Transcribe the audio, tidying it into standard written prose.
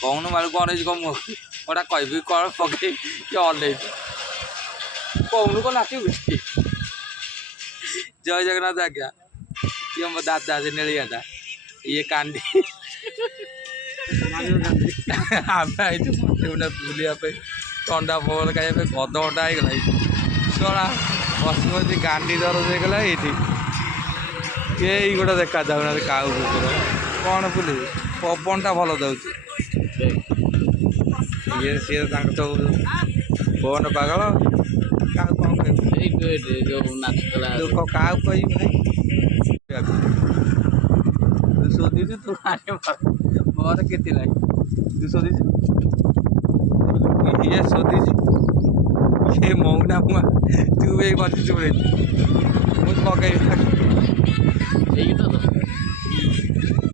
କହୁନୁ ମାରୁ କ'ଣ ହେଇଛି କଣ ଗୋଟା କହିବି କ'ଣ ପକେଇ କି ଅନେଇଛି କହୁନୁ କ'ଣ ନାଚିବୁ ଜୟ ଜଗନ୍ନାଥ ଆଜ୍ଞା ଇଏ ମୋ ଦାଦା ସେ ନେଳିଆଟା ଇଏ କାନ୍ଦି ଆମେ ଆଇଛୁ ବୁଲିବା ପାଇଁ ଥଣ୍ଡା ପବନ ଖାଇବା ପାଇଁ ଅଧଘଣ୍ଟା ହେଇଗଲା ଶଳା ବସି ବସି କାନ୍ଦି ଦରଜ ହେଇଗଲା ଏଇଠି କେହି ଗୋଟେ ଦେଖାଯାଉନାହାନ୍ତି କାଉ କୁକୁର କ'ଣ ବୁଲିବି ପବନଟା ଭଲ ଦେଉଛି ଇଏ ସିଏ ତାଙ୍କ ସବୁ ପବନ ପାଗଳ କାହାକୁ କ'ଣ କହିବୁ ଯୋଉ ନାଚୁଥିଲା ଦୁଃଖ କାହାକୁ କହିବି ଭାଇ ତୁ ଶୋଧିଛୁ ତୁ ମୋର କେତେ ଲାଗି ତୁ ଶୋଧିଛୁ ଇଏ ଶୋଧିଛି ଇଏ ମଉନା ମୁଆ ତୁ ଏଇ ବସିଛୁ ମୁଁ ପକେଇବି ଏଇ ତ